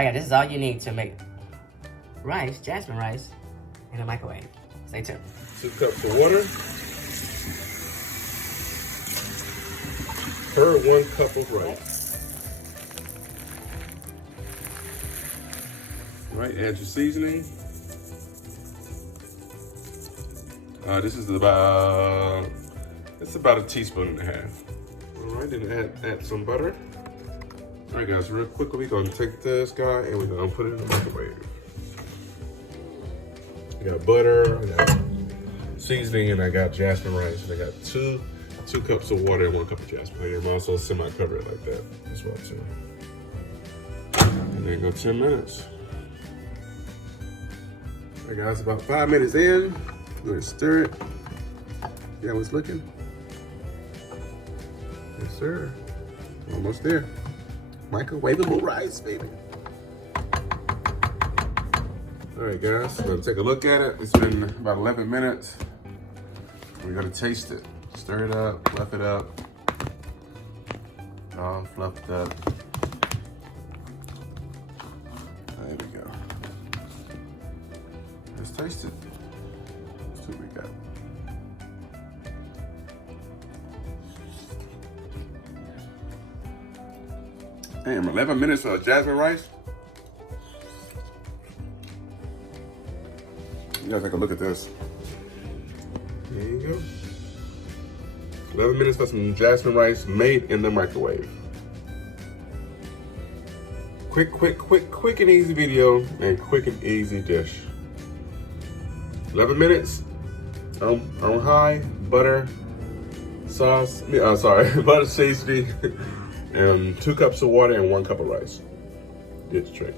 Okay, this is all you need to make rice, jasmine rice, in a microwave. Stay tuned. 2 cups of water. Per 1 cup of rice. All right, add your seasoning. This is about, it's about a teaspoon and a half. All right, then add some butter. All right, guys, real quickly, we're gonna take this guy and we're gonna put it in the microwave. I got butter, I got seasoning, and I got jasmine rice. And I got two cups of water and 1 cup of jasmine. I'm also semi-cover it like that as well too. And then go 10 minutes. All right, guys, about 5 minutes in. Go ahead and stir it. See how it's looking? Yes, sir. Almost there. Microwavable rice, baby. All right, guys, we're gonna take a look at it. It's been about 11 minutes. We're gonna taste it. Stir it up, fluff it up. All fluffed up. There we go. Let's taste it. Let's see what we got. Damn, 11 minutes for jasmine rice. You gotta take a look at this. There you go. 11 minutes for some jasmine rice made in the microwave. Quick and easy video and quick and easy dish. 11 minutes on high, butter, sauce, butter seasoning, and 2 cups of water and 1 cup of rice. Did the trick.